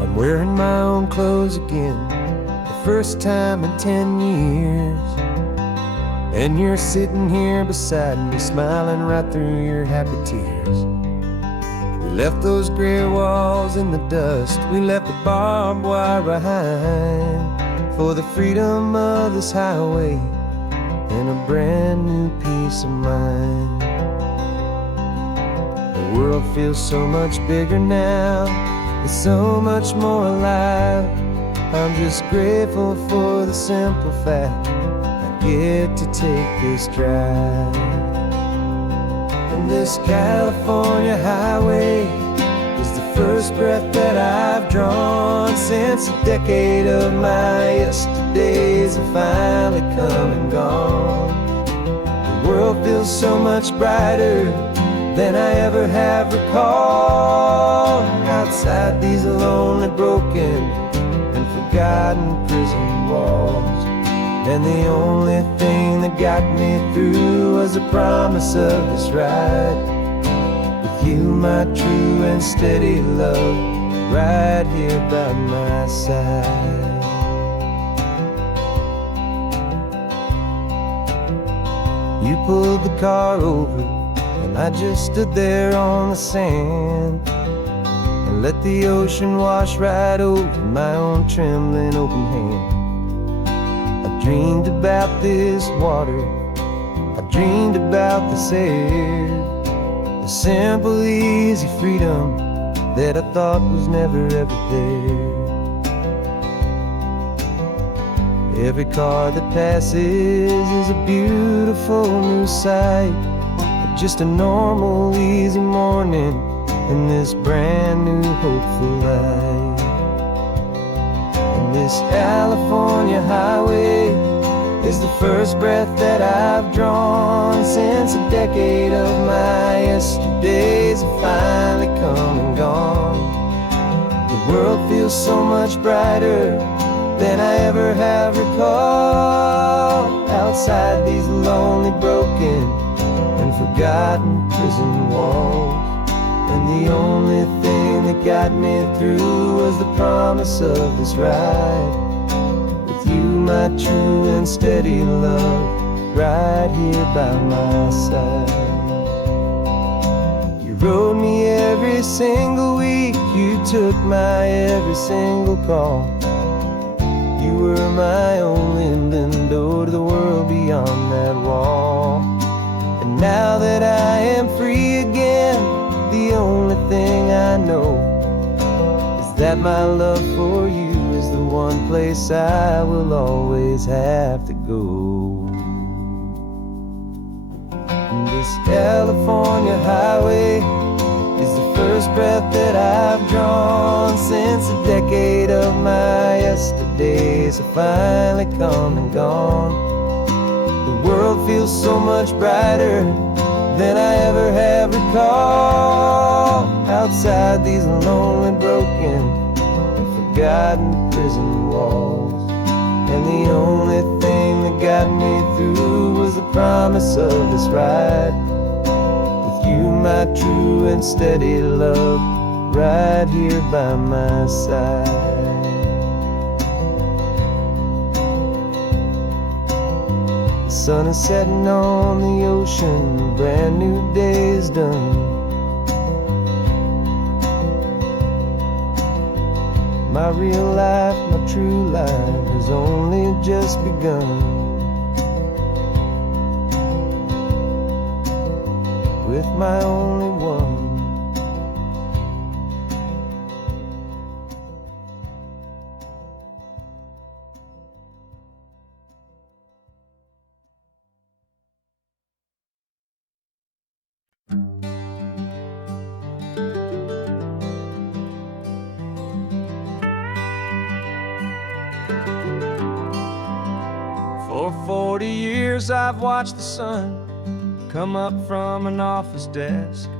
I'm wearing my own clothes again, the first time in 10 years. And you're sitting here beside me, smiling right through your happy tears. We left those gray walls in the dust, we left the barbed wire behind, for the freedom of this highway and a brand new peace of mind. The world feels so much bigger now, it's so much more alive. I'm just grateful for the simple fact I get to take this drive. And this California highway is the first breath that I've drawn since a decade of my yesterdays have finally come and gone. The world feels so much brighter than I ever have recalled. Outside these lonely, broken, and forgotten prison walls, and the only thing that got me through was the promise of this ride with you, my true and steady love, right here by my side. You pulled the car over, and I just stood there on the sand and let the ocean wash right over my own trembling open hand. I dreamed about this water, I dreamed about this air, the simple, easy freedom that I thought was never ever there. Every car that passes is a beautiful new sight, just a normal, easy morning in this brand new, hopeful life. And this California highway is the first breath that I've drawn since a decade of my yesterdays have finally come and gone. The world feels so much brighter than I ever have recalled. Outside these lonely, broken, and forgotten prison walls, and the only thing that got me through was the promise of this ride with you, my true and steady love, right here by my side. You rode me every single week, you took my every single call. You were my only window to the world beyond that wall. And now that I am free again, the only thing I know is that my love for you is the one place I will always have to go. And this California highway is the first breath that I've drawn since a decade of my yesterdays have finally come and gone. world feels so much brighter than I ever have recalled. Outside these lonely, broken, and forgotten prison walls, and the only thing that got me through was the promise of this ride with you, my true and steady love, right here by my side. The sun is setting on the ocean, a brand new day is done. My real life, my true life has only just begun. With my only one. For 40 years I've watched the sun come up from an office desk,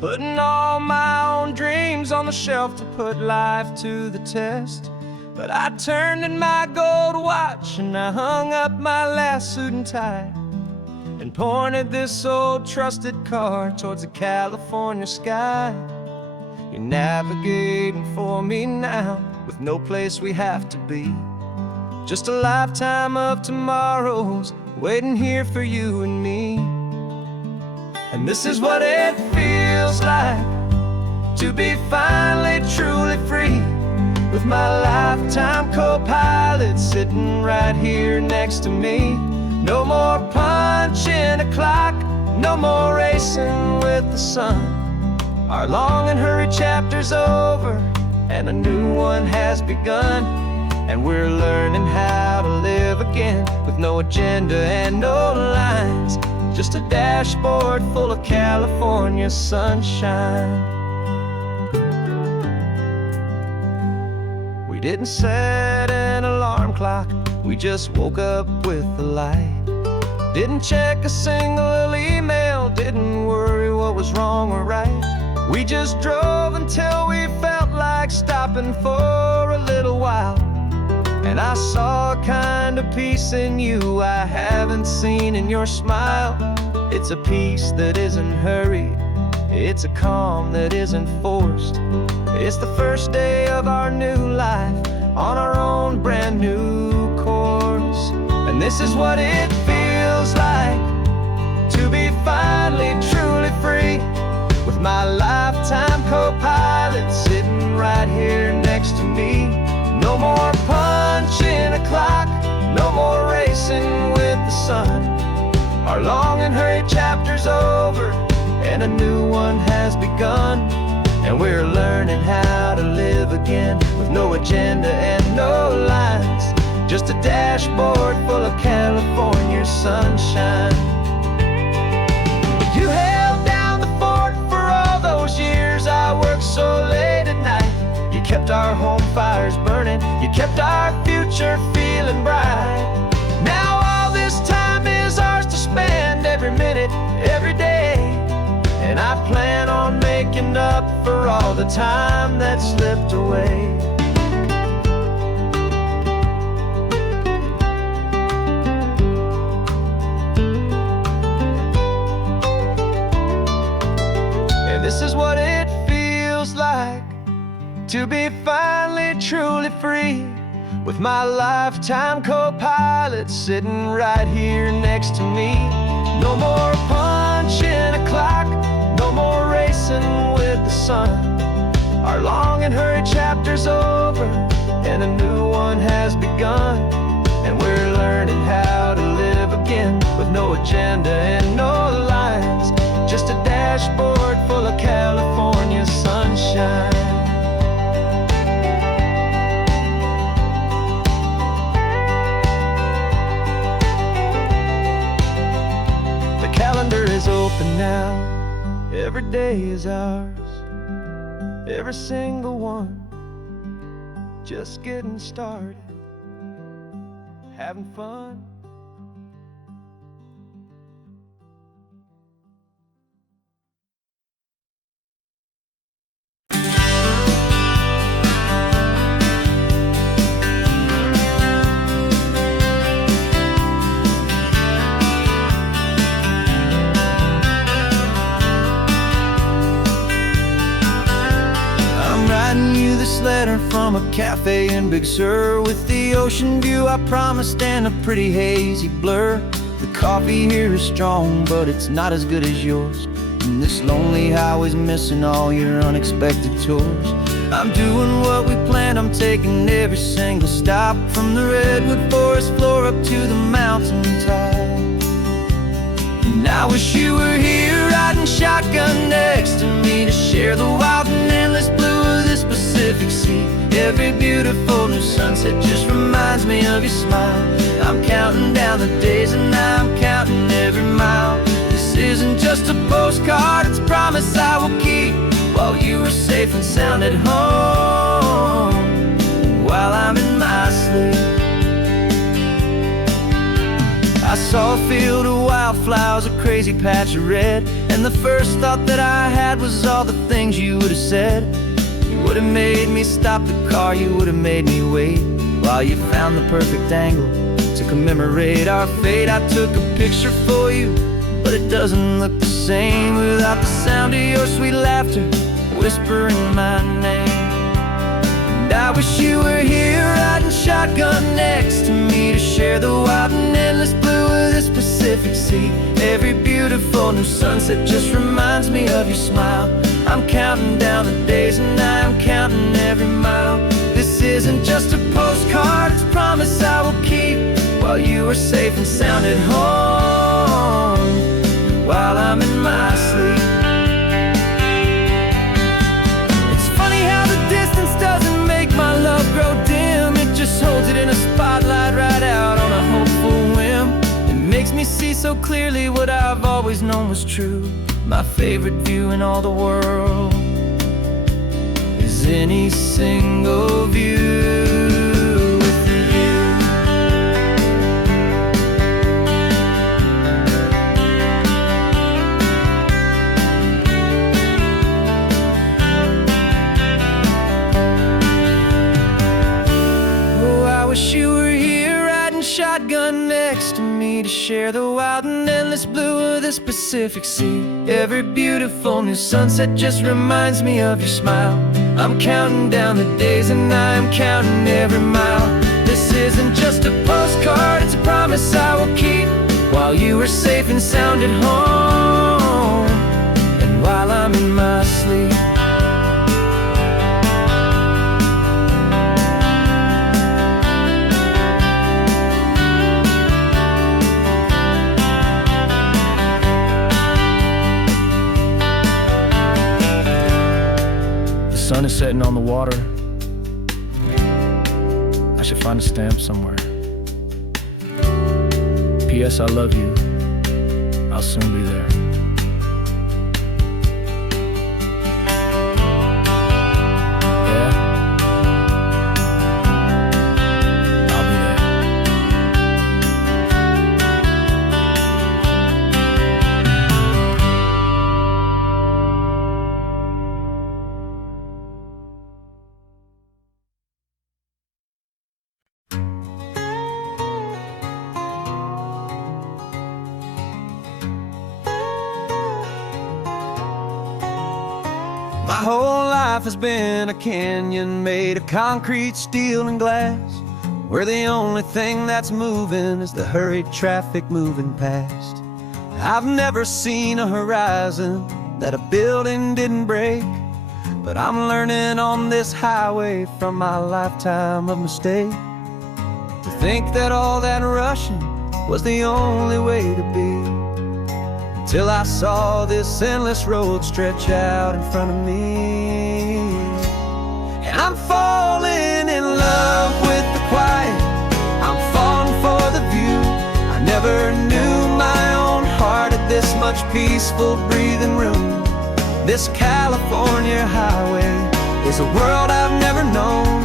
putting all my own dreams on the shelf to put life to the test. But I turned in my gold watch and I hung up my last suit and tie, and pointed this old trusted car towards the California sky. You're navigating for me now, with no place we have to be, just a lifetime of tomorrows waiting here for you and me. And this is what it feels like to be finally truly free, with my lifetime co-pilot sitting right here next to me. No more punching a clock, no more racing with the sun. Our long and hurried chapter's over and a new one has begun. And we're learning how to live again, with no agenda and no lines, just a dashboard full of California sunshine. We didn't set an alarm clock, we just woke up with the light. Didn't check a single email, didn't worry what was wrong or right. We just drove until we felt like stopping for a little while. And I saw a kind of peace in you I haven't seen in your smile. It's a peace that isn't hurried, it's a calm that isn't forced. It's the first day of our new life on our own brand new course. And this is what it feels like to be finally truly free, with my lifetime co-pilot sitting right here next to me. No more punching a clock, no more racing with the sun. Our long and hurried chapter's over and a new one has begun. And we're learning how to live again, with no agenda and no lines, just a dashboard full of California sunshine. You held down the fort for all those years I worked so late at night. You kept our home fires burning, you kept our future feeling bright. Now all this time is ours to spend, every minute, every day. And I plan on making up for all the time that slipped away. And this is what it feels like to be finally truly free, with my lifetime co-pilot sitting right here next to me. No more punching a clock, no more racing with the sun. Our long and hurried chapter's over and a new one has begun. And we're learning how to live again, with no agenda and no lines, just a dashboard full of California sunshine. Calendar is open now, every day is ours, every single one, just getting started, having fun. letter from a cafe in Big Sur, with the ocean view I promised and a pretty hazy blur. The coffee here is strong, but it's not as good as yours, and this lonely highway's missing all your unexpected tours. I'm doing what we planned, I'm taking every single stop, from the redwood forest floor up to the mountain top. And I wish you were here riding shotgun next to me, to share the wild and endless blue of this Pacific Sea. Every beautiful new sunset just reminds me of your smile. I'm counting down the days and I'm counting every mile. This isn't just a postcard, it's a promise I will keep, while you are safe and sound at home, while I'm in my sleep. I saw a field of wildflowers, a crazy patch of red, and the first thought that I had was all the things you would have said. You would have made me stop the car, you would have made me wait, while you found the perfect angle to commemorate our fate. I took a picture for you, but it doesn't look the same without the sound of your sweet laughter whispering my name. And I wish you were here riding shotgun next to me, to share the wild and endless blue of this Pacific Sea. Every beautiful new sunset just reminds me of your smile. I'm counting down the days and I'm counting every mile. This isn't just a postcard, it's a promise I will keep, while you are safe and sound at home, while I'm in my sleep. It's funny how the distance doesn't make my love grow dim, it just holds it in a spotlight right out on a hopeful whim. It makes me see so clearly what I've always known was true. My favorite view in all the world is any single view with you. Oh, I wish you were here riding shotgun next to me, to share the wild and endless blue of this Pacific Sea. Every beautiful new sunset just reminds me of your smile. I'm counting down the days and I'm counting every mile. This isn't just a postcard, it's a promise I will keep, while you are safe and sound at home, and while I'm in my sleep. The sun is setting on the water. I should find a stamp somewhere. P.S. I love you. I'll soon be there. Yeah? I'll be there. My whole life has been a canyon made of concrete, steel, and glass, where the only thing that's moving is the hurried traffic moving past. I've never seen a horizon that a building didn't break, but I'm learning on this highway from my lifetime of mistakes, to think that all that rushing was the only way to be. Till I saw this endless road stretch out in front of me, and I'm falling in love with the quiet, I'm falling for the view. I never knew my own heart had this much peaceful breathing room. This California highway is a world I've never known,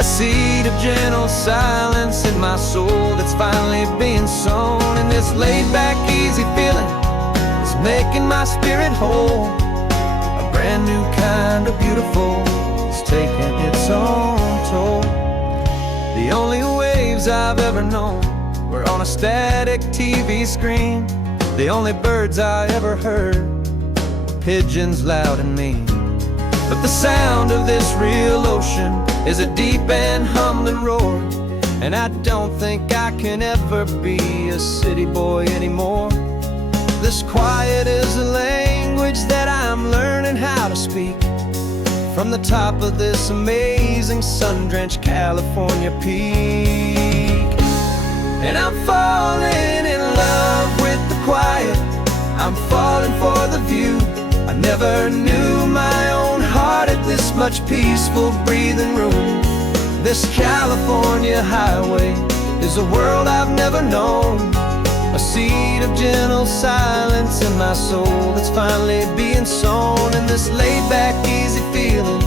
a seed of gentle silence in my soul that's finally being sown. And this laid-back, easy feeling making my spirit whole. A brand new kind of beautiful is taking its own toll. The only waves I've ever known were on a static TV screen. The only birds I ever heard were pigeons loud and mean. But the sound of this real ocean is a deep and humbling roar, and I don't think I can ever be a city boy anymore. This quiet is a language that I'm learning how to speak from the top of this amazing sun-drenched California peak. And I'm falling in love with the quiet, I'm falling for the view. I never knew my own heart had this much peaceful breathing room. This California highway is a world I've never known, a seed of gentle silence in my soul that's finally being sown. And this laid-back, easy feeling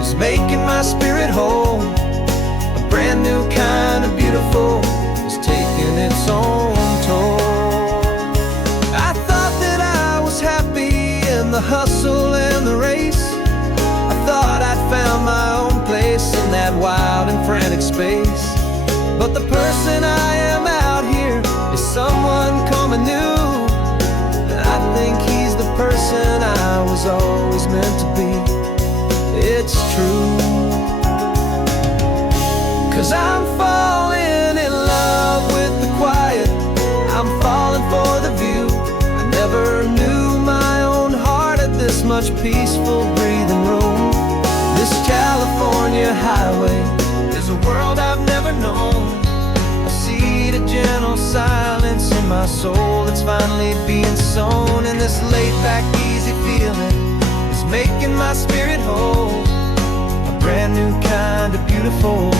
is making my spirit whole. A brand new kind of beautiful is taking its own toll. I thought that I was happy in the hustle and the race. I thought I'd found my own place in that wild and frantic space. But the person I am out here is someone coming new, and I think he's the person I was always meant to be. It's true, 'cause I'm falling in love with the quiet, I'm falling for the view. I never knew my own heart had this much peaceful breathing room. This California highway is a world I've never known, a seed of gentle silence in my soul that's finally being sown. And this laid-back, easy feeling is making my spirit whole. A brand new kind of beautiful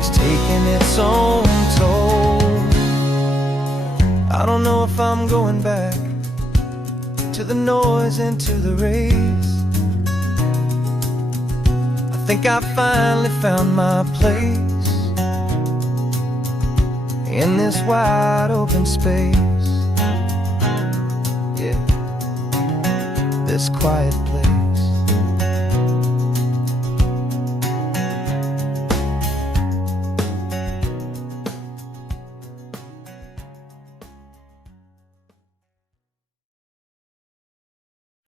is taking its own toll. I don't know if I'm going back to the noise and to the race. I think I finally found my place in this wide open space, yeah, this quiet place.